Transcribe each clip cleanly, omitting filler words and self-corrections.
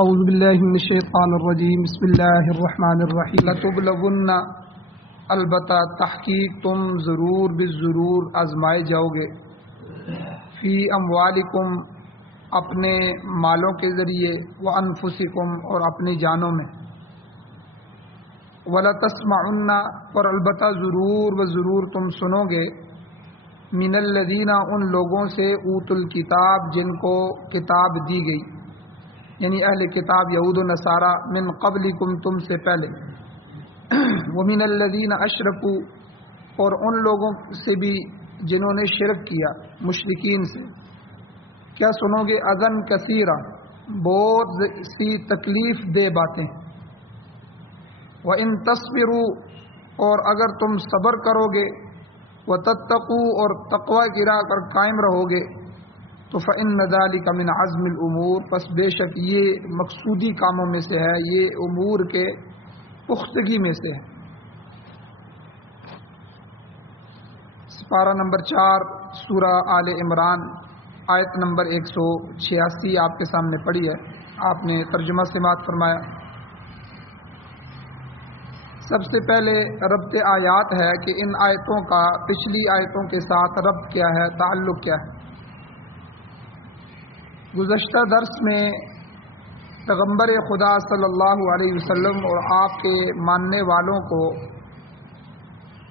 اعوذ باللہ من الشیطان الرجیم بسم اللہ الرحمن الرحیم لتبلغن البتہ تحقیق تم ضرور بالضرور آزمائے جاؤ گے فی اموالکم اپنے مالوں کے ذریعے وانفسکم اور اپنی جانوں میں ولتسمعن اور البتہ ضرور و ضرور تم سنو گے من الذین ان لوگوں سے اوت الکتاب جن کو کتاب دی گئی یعنی اہل کتاب یہود و نصارہ من قبلکم تم سے پہلے ومن الذین اشرکوا اور ان لوگوں سے بھی جنہوں نے شرک کیا مشرکین سے کیا سنو گے اذن کثیرہ بہت سی تکلیف دہ باتیں وَإِن تَصْبِرُوا اور اگر تم صبر کرو گے وَتَتَّقُوا اور تقوی کی راہ پر قائم رہو گے تو فَإِنَّ ذَلِكَ مِنْ عَزْمِ الْأُمُورِ پس بے شک یہ مقصودی کاموں میں سے ہے، یہ امور کے پختگی میں سے ہے۔ سپارہ نمبر 4 سورہ آل عمران آیت نمبر 186 آپ کے سامنے پڑھی ہے، آپ نے ترجمہ سماعت فرمایا۔ سب سے پہلے ربط آیات ہے کہ ان آیتوں کا پچھلی آیتوں کے ساتھ ربط کیا ہے، تعلق کیا ہے۔ گزشتہ درس میں پیغمبر خدا صلی اللہ علیہ وسلم اور آپ کے ماننے والوں کو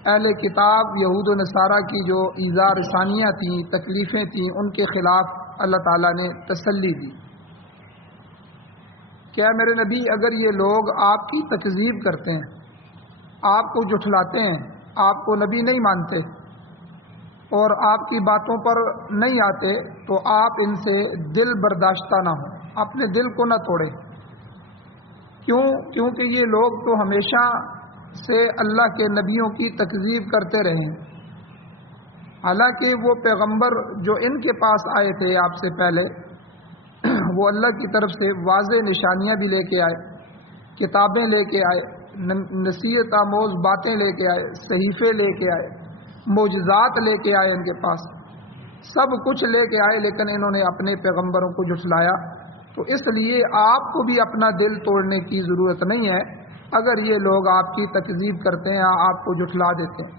اہل کتاب یہود و نصارہ کی جو ایذا رسانیاں تھیں، تکلیفیں تھیں، ان کے خلاف اللہ تعالیٰ نے تسلی دی۔ کیا میرے نبی اگر یہ لوگ آپ کی تکذیب کرتے ہیں، آپ کو جھٹلاتے ہیں، آپ کو نبی نہیں مانتے اور آپ کی باتوں پر نہیں آتے تو آپ ان سے دل برداشتہ نہ ہوں، اپنے دل کو نہ توڑیں۔ کیونکہ یہ لوگ تو ہمیشہ سے اللہ کے نبیوں کی تکذیب کرتے رہے ہیں، حالانکہ وہ پیغمبر جو ان کے پاس آئے تھے آپ سے پہلے، وہ اللہ کی طرف سے واضح نشانیاں بھی لے کے آئے، کتابیں لے کے آئے، نصیحت آموز باتیں لے کے آئے، صحیفے لے کے آئے، معجزات لے کے آئے، ان کے پاس سب کچھ لے کے آئے، لیکن انہوں نے اپنے پیغمبروں کو جھٹلایا۔ تو اس لیے آپ کو بھی اپنا دل توڑنے کی ضرورت نہیں ہے اگر یہ لوگ آپ کی تکذیب کرتے ہیں، آپ کو جھٹلا دیتے ہیں۔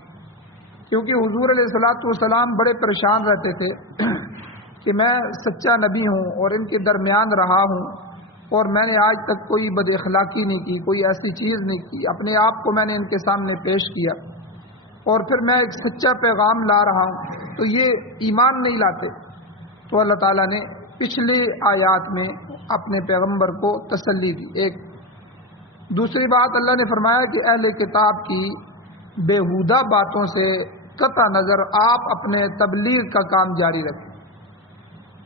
کیونکہ حضور علیہ الصلوۃ والسلام بڑے پریشان رہتے تھے کہ میں سچا نبی ہوں اور ان کے درمیان رہا ہوں اور میں نے آج تک کوئی بد اخلاقی نہیں کی، کوئی ایسی چیز نہیں کی، اپنے آپ کو میں نے ان کے سامنے پیش کیا اور پھر میں ایک سچا پیغام لا رہا ہوں، تو یہ ایمان نہیں لاتے۔ تو اللہ تعالیٰ نے پچھلی آیات میں اپنے پیغمبر کو تسلی دی۔ ایک دوسری بات اللہ نے فرمایا کہ اہل کتاب کی بیہودہ باتوں سے قطع نظر آپ اپنے تبلیغ کا کام جاری رکھیں،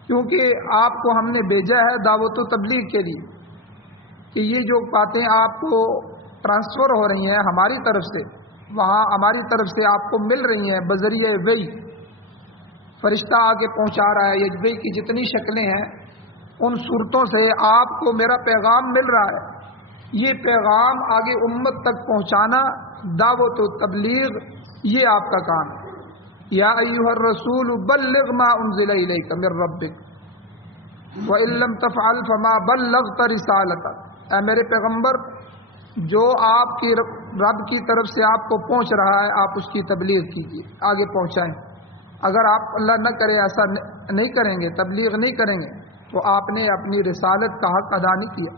کیونکہ آپ کو ہم نے بھیجا ہے دعوت و تبلیغ کے لیے کہ یہ جو باتیں آپ کو ٹرانسفر ہو رہی ہیں ہماری طرف سے، وہاں ہماری طرف سے آپ کو مل رہی ہیں بذریعہ وحی، فرشتہ آگے پہنچا رہا ہے، یہ وحی کی جتنی شکلیں ہیں ان صورتوں سے آپ کو میرا پیغام مل رہا ہے۔ یہ پیغام آگے امت تک پہنچانا، دعوت و تبلیغ، یہ آپ کا کام ہے۔ یا ایھا الرسول بلغ ما انزل الیک من ربک وان لم تفعل فما بلغت رسالتہ، اے میرے پیغمبر جو آپ کی رب کی طرف سے آپ کو پہنچ رہا ہے آپ اس کی تبلیغ کیجیے، آگے پہنچائیں۔ اگر آپ اللہ نہ کرے ایسا نہیں کریں گے، تبلیغ نہیں کریں گے، تو آپ نے اپنی رسالت کا حق ادا نہیں کیا۔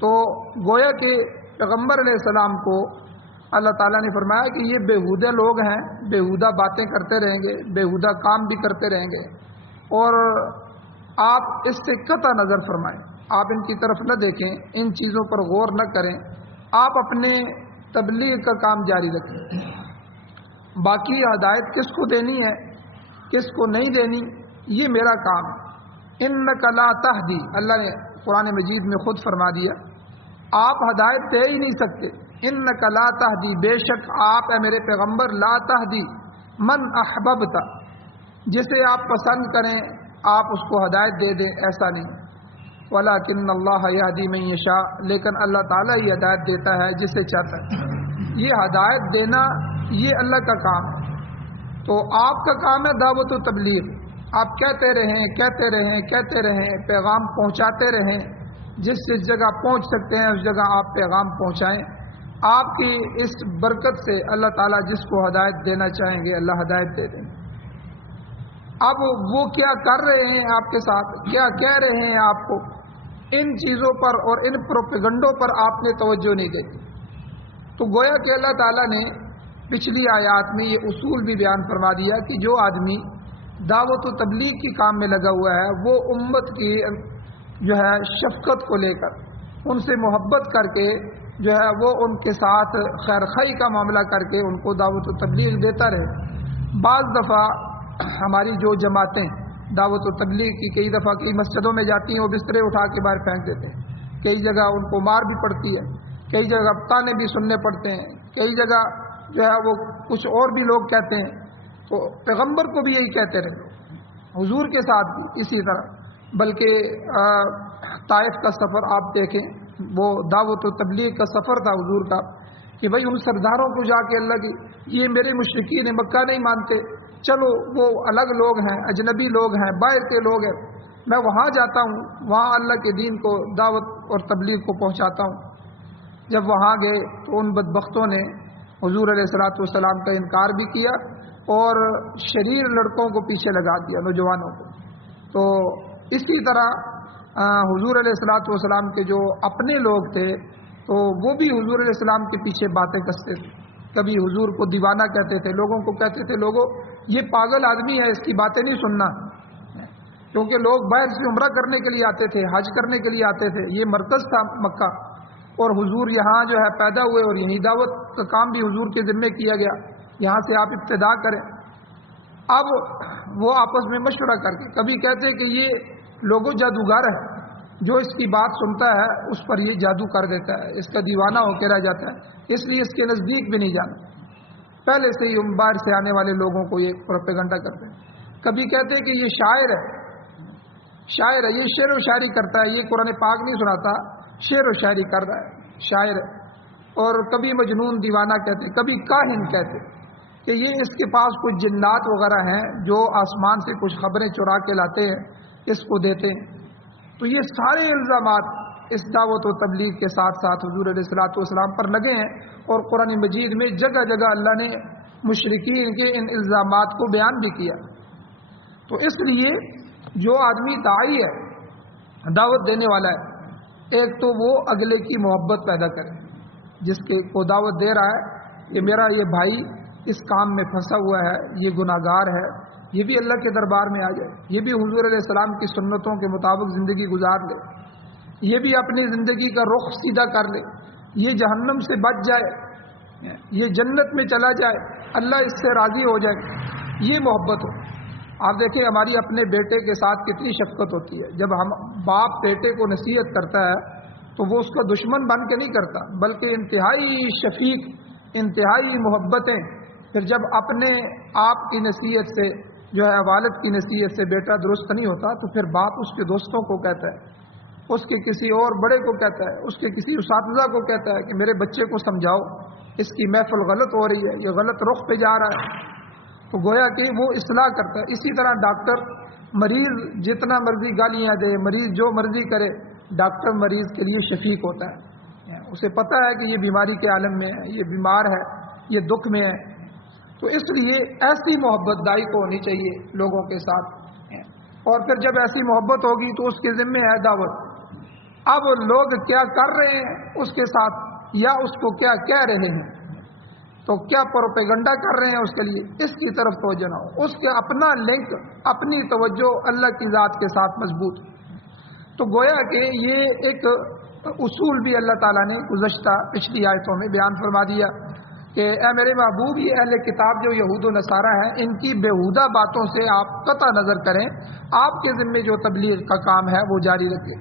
تو گویا کہ پیغمبر علیہ السلام کو اللہ تعالیٰ نے فرمایا کہ یہ بیہودہ لوگ ہیں، بیہودہ باتیں کرتے رہیں گے، بیہودہ کام بھی کرتے رہیں گے، اور آپ اس سے قطع نظر فرمائیں، آپ ان کی طرف نہ دیکھیں، ان چیزوں پر غور نہ کریں، آپ اپنے تبلیغ کا کام جاری رکھیں۔ باقی ہدایت کس کو دینی ہے، کس کو نہیں دینی، یہ میرا کام ہے۔ انک لا تہدی، اللہ نے قرآن مجید میں خود فرما دیا آپ ہدایت دے ہی نہیں سکتے۔ انک لا تہدی، بے شک آپ اے میرے پیغمبر لا تہدی من احببت، جسے آپ پسند کریں آپ اس کو ہدایت دے دیں، ایسا نہیں۔ ولیکن اللہ یہدی من یشاء، لیکن اللہ تعالیٰ ہی ہدایت دیتا ہے جسے چاہتا ہے۔ یہ ہدایت دینا یہ اللہ کا کام ہے، تو آپ کا کام ہے دعوت و تبلیغ۔ آپ کہتے رہیں پیغام پہنچاتے رہیں، جس جگہ پہنچ سکتے ہیں اس جگہ آپ پیغام پہنچائیں. آپ کی اس برکت سے اللہ تعالیٰ جس کو ہدایت دینا چاہیں گے اللہ ہدایت دے دیں. اب وہ کیا کر رہے ہیں آپ کے ساتھ، کیا کہہ رہے ہیں آپ کو، ان چیزوں پر اور ان پروپیگنڈوں پر آپ نے توجہ نہیں دی. تو گویا کہ اللہ تعالیٰ نے پچھلی آیات میں یہ اصول بھی بیان فرما دیا کہ جو آدمی دعوت و تبلیغ کی کام میں لگا ہوا ہے وہ امت کی جو ہے شفقت کو لے کر ان سے محبت کر کے جو ہے وہ ان کے ساتھ خیر خواہی کا معاملہ کر کے ان کو دعوت و تبلیغ دیتا رہے. بعض دفعہ ہماری جو جماعتیں دعوت و تبلیغ کی کئی دفعہ کئی مسجدوں میں جاتی ہیں وہ بسترے اٹھا کے باہر پھینک دیتے ہیں، کئی جگہ ان کو مار بھی پڑتی ہے، کئی جگہ طعنے بھی سننے پڑتے ہیں، کئی جگہ جو ہے وہ کچھ اور بھی لوگ کہتے ہیں. تو پیغمبر کو بھی یہی کہتے رہے، حضور کے ساتھ بھی اسی طرح. بلکہ طائف کا سفر آپ دیکھیں، وہ دعوت و تبلیغ کا سفر تھا حضور کا کہ بھائی ان سرداروں کو جا کے اللہ کی یہ میرے مشرکین مکہ نہیں مانتے، چلو وہ الگ لوگ ہیں، اجنبی لوگ ہیں، باہر کے لوگ ہیں، میں وہاں جاتا ہوں، وہاں اللہ کے دین کو دعوت اور تبلیغ کو پہنچاتا ہوں. جب وہاں گئے تو ان بدبختوں نے حضور علیہ الصلوۃ والسلام کا انکار بھی کیا اور شریر لڑکوں کو پیچھے لگا دیا، نوجوانوں کو. تو اسی طرح حضور علیہ الصلوۃ والسلام کے جو اپنے لوگ تھے تو وہ بھی حضور علیہ السلام کے پیچھے باتیں کستے تھے. کبھی حضور کو دیوانہ کہتے تھے، لوگوں کو کہتے تھے لوگوں یہ پاگل آدمی ہے، اس کی باتیں نہیں سننا. کیونکہ لوگ باہر سے عمرہ کرنے کے لیے آتے تھے، حج کرنے کے لیے آتے تھے، یہ مرکز تھا مکہ، اور حضور یہاں جو ہے پیدا ہوئے اور یہی دعوت کا کام بھی حضور کے ذمے کیا گیا، یہاں سے آپ ابتدا کریں. اب وہ آپس میں مشورہ کر کے کبھی کہتے کہ یہ لوگوں جادوگر ہے، جو اس کی بات سنتا ہے اس پر یہ جادو کر دیتا ہے، اس کا دیوانہ ہو کے رہ جاتا ہے، اس لیے اس کے نزدیک بھی نہیں جانا. پہلے سے ہی باہر سے آنے والے لوگوں کو یہ پروپیگنڈا کرتے ہیں. کبھی کہتے ہیں کہ یہ شاعر ہے، شاعر ہے، یہ شعر و شاعری کرتا ہے، یہ قرآن پاک نہیں سناتا، شعر و شاعری کر رہا ہے، شاعر ہے. اور کبھی مجنون دیوانہ کہتے ہیں، کبھی کاہن کہتے ہیں کہ یہ اس کے پاس کچھ جنات وغیرہ ہیں جو آسمان سے کچھ خبریں چرا کے لاتے ہیں، اس کو دیتے ہیں. تو یہ سارے الزامات اس دعوت و تبلیغ کے ساتھ ساتھ حضور علیہ الصلوۃ والسلام پر لگے ہیں، اور قرآن مجید میں جگہ جگہ اللہ نے مشرکین کے ان الزامات کو بیان بھی کیا. تو اس لیے جو آدمی داعی ہے، دعوت دینے والا ہے، ایک تو وہ اگلے کی محبت پیدا کرے، جس کے کو دعوت دے رہا ہے کہ میرا یہ بھائی اس کام میں پھنسا ہوا ہے، یہ گناہگار ہے، یہ بھی اللہ کے دربار میں آ جائے، یہ بھی حضور علیہ السلام کی سنتوں کے مطابق زندگی گزار لے، یہ بھی اپنی زندگی کا رخ سیدھا کر لے، یہ جہنم سے بچ جائے، یہ جنت میں چلا جائے، اللہ اس سے راضی ہو جائے، یہ محبت ہو. آپ دیکھیں ہماری اپنے بیٹے کے ساتھ کتنی شفقت ہوتی ہے. جب ہم باپ بیٹے کو نصیحت کرتا ہے تو وہ اس کا دشمن بن کے نہیں کرتا، بلکہ انتہائی شفیق، انتہائی محبتیں. پھر جب اپنے آپ کی نصیحت سے جو ہے والد کی نصیحت سے بیٹا درست نہیں ہوتا تو پھر باپ اس کے دوستوں کو کہتا ہے، اس کے کسی اور بڑے کو کہتا ہے، اس کے کسی اساتذہ کو کہتا ہے کہ میرے بچے کو سمجھاؤ، اس کی محفل غلط ہو رہی ہے، یہ غلط رخ پہ جا رہا ہے. تو گویا کہ وہ اصلاح کرتا ہے. اسی طرح ڈاکٹر مریض جتنا مرضی گالیاں دے، مریض جو مرضی کرے، ڈاکٹر مریض کے لیے شفیق ہوتا ہے، اسے پتہ ہے کہ یہ بیماری کے عالم میں ہے، یہ بیمار ہے، یہ دکھ میں ہے. تو اس لیے ایسی محبت دائی کو ہونی چاہیے لوگوں کے ساتھ. اور پھر جب ایسی محبت ہوگی تو اس کے ذمے ہے دعوت. اب لوگ کیا کر رہے ہیں اس کے ساتھ یا اس کو کیا کہہ رہے ہیں، تو کیا پروپیگنڈا کر رہے ہیں اس کے لیے، اس کی طرف توجہ نہ ہو. اس کے اپنا لنک، اپنی توجہ اللہ کی ذات کے ساتھ مضبوط. تو گویا کہ یہ ایک اصول بھی اللہ تعالیٰ نے گزشتہ پچھلی آیتوں میں بیان فرما دیا کہ اے میرے محبوب، یہ اہل کتاب جو یہود و نصارہ ہیں، ان کی بیہودہ باتوں سے آپ قطع نظر کریں، آپ کے ذمے جو تبلیغ کا کام ہے وہ جاری رکھیں.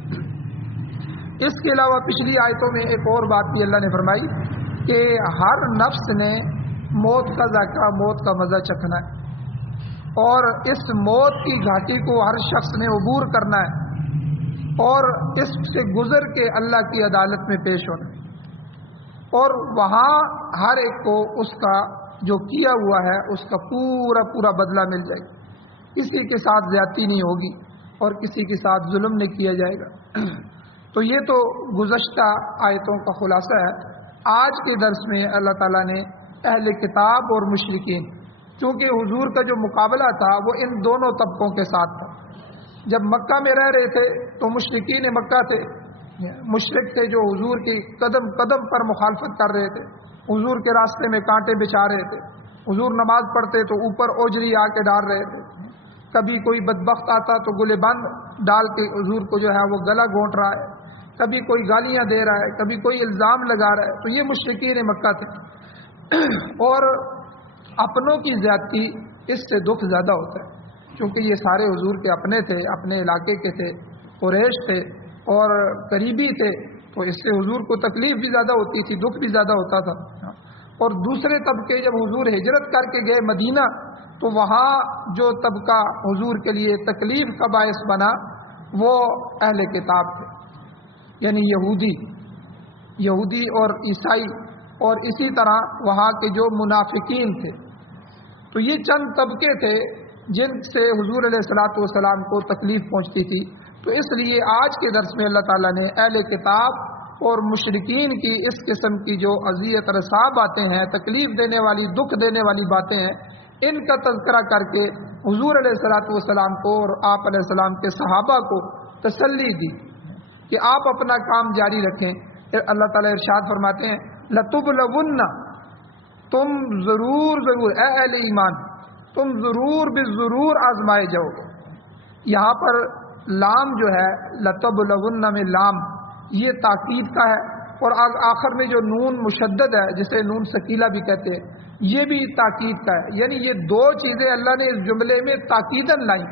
اس کے علاوہ پچھلی آیتوں میں ایک اور بات بھی اللہ نے فرمائی کہ ہر نفس نے موت کا ذائقہ، موت کا مزہ چکھنا ہے، اور اس موت کی گھاٹی کو ہر شخص نے عبور کرنا ہے، اور اس سے گزر کے اللہ کی عدالت میں پیش ہونا ہے. اور وہاں ہر ایک کو اس کا جو کیا ہوا ہے اس کا پورا پورا بدلہ مل جائے گا. کسی کے ساتھ زیادتی نہیں ہوگی اور کسی کے ساتھ ظلم نہیں کیا جائے گا. تو یہ تو گزشتہ آیتوں کا خلاصہ ہے۔ آج کے درس میں اللہ تعالیٰ نے اہل کتاب اور مشرکین، چونکہ حضور کا جو مقابلہ تھا وہ ان دونوں طبقوں کے ساتھ تھا۔ جب مکہ میں رہ رہے تھے تو مشرکین مکہ تھے، مشرک تھے جو حضور کی قدم قدم پر مخالفت کر رہے تھے، حضور کے راستے میں کانٹے بچھا رہے تھے، حضور نماز پڑھتے تو اوپر اوجری آ کے ڈال رہے تھے، کبھی کوئی بدبخت آتا تو گلے بند ڈال کے حضور کو جو ہے وہ گلا گھونٹ رہا ہے، کبھی کوئی گالیاں دے رہا ہے، کبھی کوئی الزام لگا رہا ہے۔ تو یہ مشرکین مکہ تھے، اور اپنوں کی زیادتی اس سے دکھ زیادہ ہوتا ہے، کیونکہ یہ سارے حضور کے اپنے تھے، اپنے علاقے کے تھے، قریش تھے اور قریبی تھے، تو اس سے حضور کو تکلیف بھی زیادہ ہوتی تھی، دکھ بھی زیادہ ہوتا تھا۔ اور دوسرے طبقے جب حضور ہجرت کر کے گئے مدینہ تو وہاں جو طبقہ حضور کے لیے تکلیف کا باعث بنا وہ اہل کتاب تھے، یعنی یہودی اور عیسائی، اور اسی طرح وہاں کے جو منافقین تھے۔ تو یہ چند طبقے تھے جن سے حضور علیہ الصلوۃ والسلام کو تکلیف پہنچتی تھی۔ تو اس لیے آج کے درس میں اللہ تعالیٰ نے اہل کتاب اور مشرکین کی اس قسم کی جو اذیت رسا باتیں ہیں، تکلیف دینے والی، دکھ دینے والی باتیں ہیں، ان کا تذکرہ کر کے حضور علیہ الصلوۃ والسلام کو اور آپ علیہ السلام کے صحابہ کو تسلی دی کہ آپ اپنا کام جاری رکھیں۔ اللہ تعالیٰ ارشاد فرماتے ہیں لَتُبْلَوُنَّ، تم ضرور اے اہل ایمان تم ضرور بالضرور آزمائے جاؤ گے۔ یہاں پر لام جو ہے لَتُبْلَوُنَّ میں لام یہ تاکید کا ہے، اور آخر میں جو نون مشدد ہے جسے نون ثقیلہ بھی کہتے ہیں یہ بھی تاکید کا ہے، یعنی یہ دو چیزیں اللہ نے اس جملے میں تاکیداً لائی،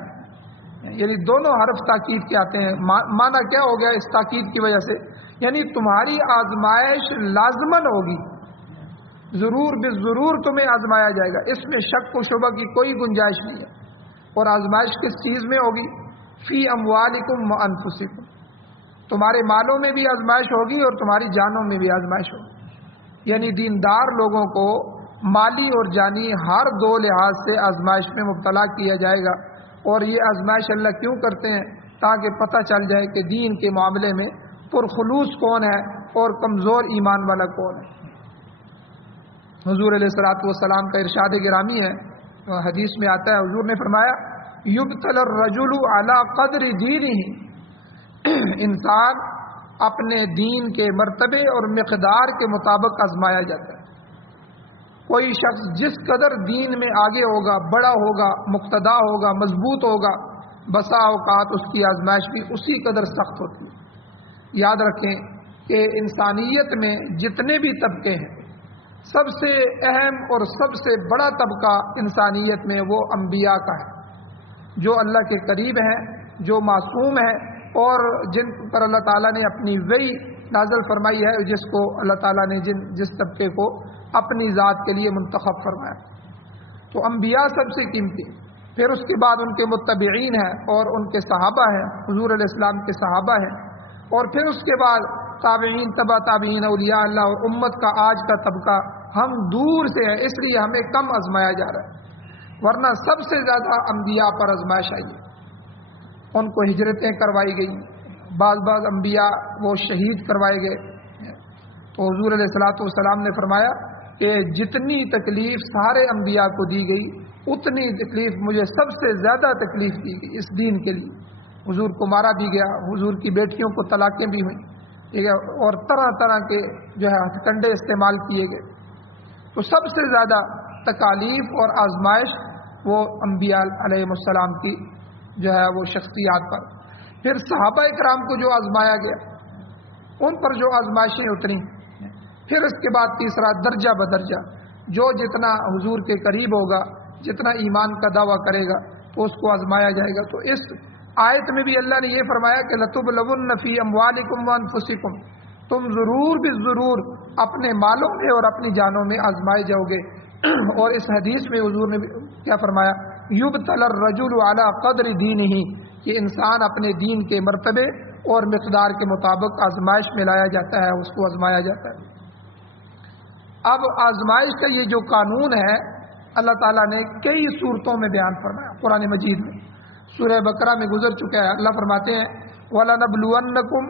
یعنی دونوں حرف تاکید کے آتے ہیں۔ معنی کیا ہو گیا اس تاکید کی وجہ سے؟ یعنی تمہاری آزمائش لازماً ہوگی، ضرور بالضرور تمہیں آزمایا جائے گا، اس میں شک و شبہ کی کوئی گنجائش نہیں ہے۔ اور آزمائش کس چیز میں ہوگی؟ فی اموالکم وانفسکم، تمہارے مالوں میں بھی آزمائش ہوگی اور تمہاری جانوں میں بھی آزمائش ہوگی، یعنی دیندار لوگوں کو مالی اور جانی ہر دو لحاظ سے آزمائش میں مبتلا کیا جائے گا۔ اور یہ آزمائش اللہ کیوں کرتے ہیں؟ تاکہ پتہ چل جائے کہ دین کے معاملے میں پرخلوص کون ہے اور کمزور ایمان والا کون ہے۔ حضور علیہ الصلوۃ والسلام کا ارشاد گرامی ہے، حدیث میں آتا ہے، حضور نے فرمایا یبتلی الرجل علی قدر دینہ، انسان اپنے دین کے مرتبے اور مقدار کے مطابق آزمایا جاتا ہے۔ کوئی شخص جس قدر دین میں آگے ہوگا، بڑا ہوگا، مقتدا ہوگا، مضبوط ہوگا، بسا اوقات اس کی آزمائش بھی اسی قدر سخت ہوتی ہے۔ یاد رکھیں کہ انسانیت میں جتنے بھی طبقے ہیں، سب سے اہم اور سب سے بڑا طبقہ انسانیت میں وہ انبیاء کا ہے، جو اللہ کے قریب ہیں، جو معصوم ہیں، اور جن پر اللہ تعالیٰ نے اپنی وحی نازل فرمائی ہے، جس کو اللہ تعالیٰ نے جس طبقے کو اپنی ذات کے لیے منتخب فرمایا۔ تو انبیاء سب سے قیمتی، پھر اس کے بعد ان کے متبعین ہیں اور ان کے صحابہ ہیں، حضور علیہ السلام کے صحابہ ہیں، اور پھر اس کے بعد تابعین، تبع تابعین، اولیاء اللہ اور امت کا آج کا طبقہ۔ ہم دور سے ہیں اس لیے ہمیں کم آزمایا جا رہا ہے، ورنہ سب سے زیادہ انبیاء پر آزمائش آئی ہے، ان کو ہجرتیں کروائی گئیں، بعض انبیاء وہ شہید کروائے گئے۔ تو حضور علیہ الصلوۃ والسلام نے فرمایا کہ جتنی تکلیف سارے انبیاء کو دی گئی اتنی تکلیف مجھے سب سے زیادہ تکلیف دی گئی اس دین کے لیے۔ حضور کو مارا بھی گیا، حضور کی بیٹیوں کو طلاقیں بھی ہوئیں، ٹھیک ہے، اور طرح طرح کے جو ہے ہتھ کنڈے استعمال کیے گئے۔ تو سب سے زیادہ تکالیف اور آزمائش وہ انبیاء علیہ السلام کی جو ہے وہ شخصیات پر۔ پھر صحابہ اکرام کو جو آزمایا گیا، ان پر جو آزمائشیں اتری۔ پھر اس کے بعد تیسرا درجہ بدرجہ، جو جتنا حضور کے قریب ہوگا، جتنا ایمان کا دعویٰ کرے گا تو اس کو آزمایا جائے گا۔ تو اس آیت میں بھی اللہ نے یہ فرمایا کہ لَتُبْلَوُنَّ فِي أَمْوَالِكُمْ وَأَنفُسِكُمْ، تم ضرور بالضرور اپنے مالوں میں اور اپنی جانوں میں آزمائے جاؤ گے۔ اور اس حدیث میں حضور نے کیا فرمایا؟ یبتلی الرجل علی قدر دینہ، کہ انسان اپنے دین کے مرتبے اور مقدار کے مطابق آزمائش میں لایا جاتا ہے، اس کو آزمایا جاتا ہے۔ اب آزمائش کا یہ جو قانون ہے اللہ تعالیٰ نے کئی صورتوں میں بیان فرمایا قرآن مجید میں۔ سورہ بقرہ میں گزر چکا ہے، اللہ فرماتے ہیں وَلَنَبْلُوَنَّكُمْ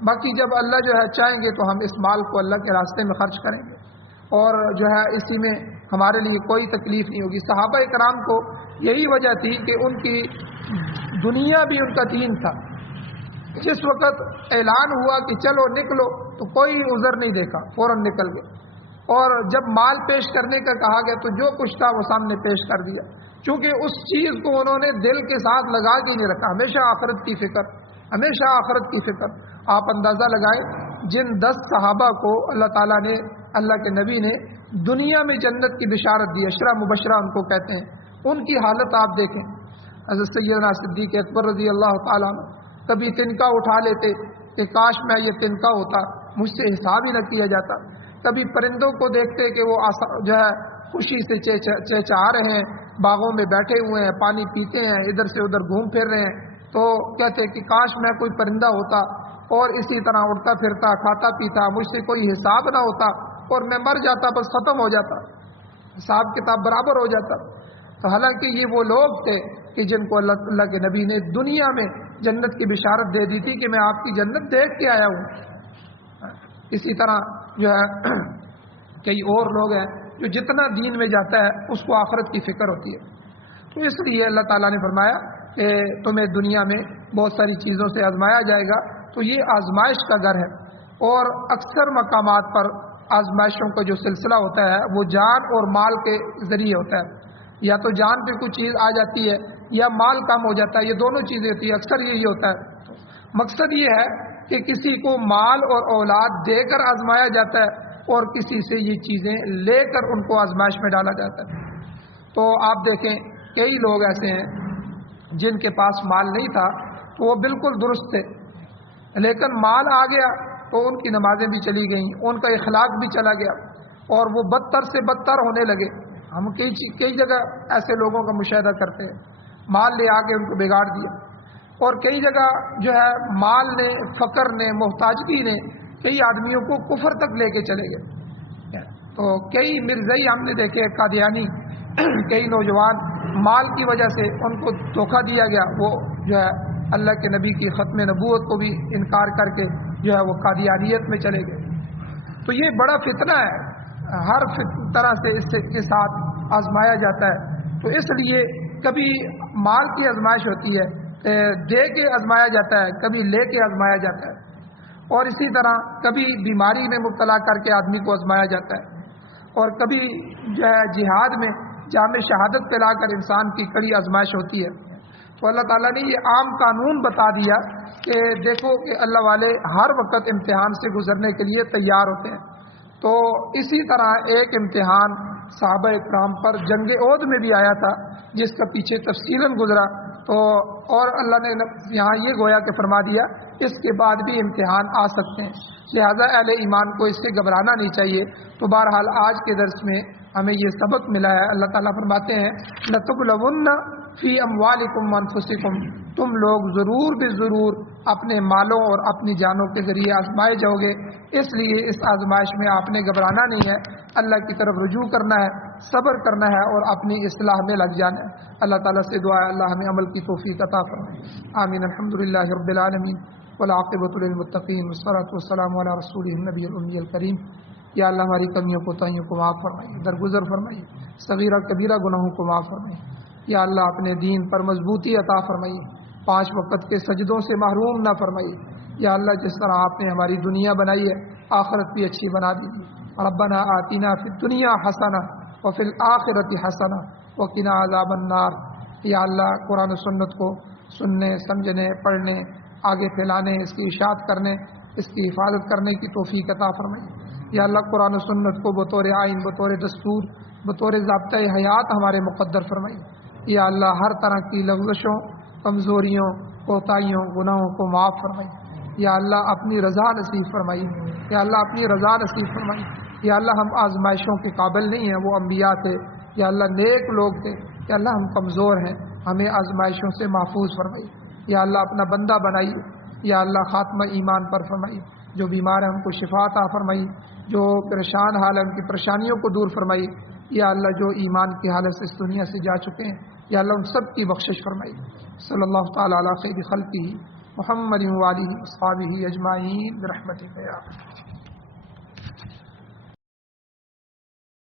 باقی جب اللہ جو ہے چاہیں گے تو ہم اس مال کو اللہ کے راستے میں خرچ کریں گے، اور جو ہے اسی میں ہمارے لیے کوئی تکلیف نہیں ہوگی۔ صحابہ کرام کو یہی وجہ تھی کہ ان کی دنیا بھی ان کا دین تھا۔ جس وقت اعلان ہوا کہ چلو نکلو تو کوئی عذر نہیں دیکھا، فوراً نکل گئے، اور جب مال پیش کرنے کا کہا گیا تو جو کچھ تھا وہ سامنے پیش کر دیا، چونکہ اس چیز کو انہوں نے دل کے ساتھ لگا کے نہیں رکھا، ہمیشہ آخرت کی فکر، ہمیشہ آخرت کی فکر۔ آپ اندازہ لگائیں جن 10 صحابہ کو اللہ تعالیٰ نے، اللہ کے نبی نے دنیا میں جنت کی بشارت دی، عشرہ مبشرہ ان کو کہتے ہیں، ان کی حالت آپ دیکھیں۔ حضرت سیدنا صدیق اکبر رضی اللہ تعالیٰ عنہ کبھی تنکا اٹھا لیتے کہ کاش میں یہ تنکا ہوتا، مجھ سے حساب ہی نہ کیا جاتا۔ کبھی پرندوں کو دیکھتے کہ وہ جو ہے خوشی سے چہچہا رہے ہیں، باغوں میں بیٹھے ہوئے ہیں، پانی پیتے ہیں، ادھر سے ادھر گھوم پھر رہے ہیں، تو کہتے کہ کاش میں کوئی پرندہ ہوتا اور اسی طرح اڑتا پھرتا، کھاتا پیتا، مجھ سے کوئی حساب نہ ہوتا اور میں مر جاتا، بس ختم ہو جاتا، حساب کتاب برابر ہو جاتا۔ تو حالانکہ یہ وہ لوگ تھے کہ جن کو اللہ کے نبی نے دنیا میں جنت کی بشارت دے دی تھی کہ میں آپ کی جنت دیکھ کے آیا ہوں۔ اسی طرح جو ہے کئی اور لوگ ہیں جو جتنا دین میں جاتا ہے اس کو آخرت کی فکر ہوتی ہے، تو اس لیے اللہ تعالیٰ نے فرمایا کہ تمہیں دنیا میں بہت ساری چیزوں سے آزمایا جائے گا، تو یہ آزمائش کا گھر ہے، اور اکثر مقامات پر آزمائشوں کا جو سلسلہ ہوتا ہے وہ جان اور مال کے ذریعے ہوتا ہے، یا تو جان پہ کچھ چیز آ جاتی ہے یا مال کم ہو جاتا ہے، یہ دونوں چیزیں ہوتی ہیں، اکثر یہی ہوتا ہے۔ مقصد یہ ہے کہ کسی کو مال اور اولاد دے کر آزمایا جاتا ہے اور کسی سے یہ چیزیں لے کر ان کو آزمائش میں ڈالا جاتا ہے۔ تو آپ دیکھیں کئی لوگ ایسے ہیں جن کے پاس مال نہیں تھا تو وہ بالکل درست تھے، لیکن مال آ گیا تو ان کی نمازیں بھی چلی گئیں، ان کا اخلاق بھی چلا گیا اور وہ بدتر سے بدتر ہونے لگے۔ ہم کئی جگہ ایسے لوگوں کا مشاہدہ کرتے ہیں، مال لے آ کے ان کو بگاڑ دیا، اور کئی جگہ جو ہے مال نے، فقر نے، محتاجگی نے کئی آدمیوں کو کفر تک لے کے چلے گئے۔ تو کئی مرزائی ہم نے دیکھے، قادیانی، کئی نوجوان مال کی وجہ سے ان کو دھوکہ دیا گیا، وہ جو ہے اللہ کے نبی کی ختم نبوت کو بھی انکار کر کے جو ہے وہ قادیانیت میں چلے گئے۔ تو یہ بڑا فتنہ ہے، ہر طرح سے اس کے ساتھ آزمایا جاتا ہے۔ تو اس لیے کبھی مال کی آزمائش ہوتی ہے، دے کے آزمایا جاتا ہے، کبھی لے کے آزمایا جاتا ہے، اور اسی طرح کبھی بیماری میں مبتلا کر کے آدمی کو آزمایا جاتا ہے، اور کبھی جو ہے جہاد میں جامِ شہادت پہ لا کر انسان کی کڑی آزمائش ہوتی ہے۔ تو اللہ تعالیٰ نے یہ عام قانون بتا دیا کہ دیکھو کہ اللہ والے ہر وقت امتحان سے گزرنے کے لیے تیار ہوتے ہیں۔ تو اسی طرح ایک امتحان صحابہ کرام پر جنگ احد میں بھی آیا تھا، جس کا پیچھے تفصیلاً گزرا، تو اور اللہ نے یہاں یہ گویا کہ فرما دیا اس کے بعد بھی امتحان آ سکتے ہیں، لہذا اہل ایمان کو اس سے گھبرانا نہیں چاہیے۔ تو بہرحال آج کے درس میں ہمیں یہ سبق ملا ہے، اللہ تعالیٰ فرماتے ہیں لَتُبْلَوُنَّ فِي أَمْوَالِكُمْ وَأَنفُسِكُمْ، تم لوگ ضرور بھی ضرور اپنے مالوں اور اپنی جانوں کے ذریعے آزمائے جاؤ گے، اس لیے اس آزمائش میں آپ نے گھبرانا نہیں ہے، اللہ کی طرف رجوع کرنا ہے، صبر کرنا ہے اور اپنی اصلاح میں لگ جانا ہے۔ اللہ تعالیٰ سے دعا ہے اللہ ہمیں عمل کی توفیق عطا فرمائے، آمین۔ الحمدللہ رب العالمین والعاقبۃ للمتقین والصلاۃ والسلام علی رسولہ النبی الامی الکریم۔ یا اللہ ہماری کمیوں کوتاہیوں کو معاف فرمائیے، درگزر فرمائیے، صغیرہ کبیرہ گناہوں کو معاف فرمائیے۔ یا اللہ اپنے دین پر مضبوطی عطا فرمائیے، 5 وقت کے سجدوں سے محروم نہ فرمائیے۔ یا اللہ جس طرح آپ نے ہماری دنیا بنائی ہے آخرت بھی اچھی بنا دیجیے۔ ربنا آتنا فی الدنیا حسنہ وفی الآخرۃ حسنہ وقنا عذاب النار۔ یا اللہ قرآن و سنت کو سننے، سمجھنے، پڑھنے، آگے پھیلانے، اس کی اشاعت کرنے، اس کی حفاظت کرنے کی توفیق عطا فرمائیے۔ یا اللہ قرآن و سنت کو بطور آئین، بطور دستور، بطور ضابطۂ حیات ہمارے مقدر فرمائیے۔ یا اللہ ہر طرح کی لغزشوں، کمزوریوں، کوتاہیوں، گناہوں کو معاف فرمائیے۔ یا اللہ اپنی رضا نصیب فرمائیے، یا اللہ اپنی رضا نصیب فرمائیے۔ یا اللہ ہم آزمائشوں کے قابل نہیں ہیں، وہ انبیاء تھے، یا اللہ نیک لوگ تھے، یا اللہ ہم کمزور ہیں، ہمیں آزمائشوں سے محفوظ فرمائیے۔ یا اللہ اپنا بندہ بنائیے، یا اللہ خاتمہ ایمان پر فرمائیے، جو بیمار ہیں ان کو شفا عطا فرمائیے، جو پریشان حال ہیں ان کی پریشانیوں کو دور فرمائیے۔ یا اللہ جو ایمان کی حالت سے اس دنیا سے جا چکے ہیں یا اللہ ان سب کی بخشش فرمائیے۔ صلی اللہ تعالیٰ علی خیر خلقہ محمد وآلہ وصحبہ اجمعین برحمتک یا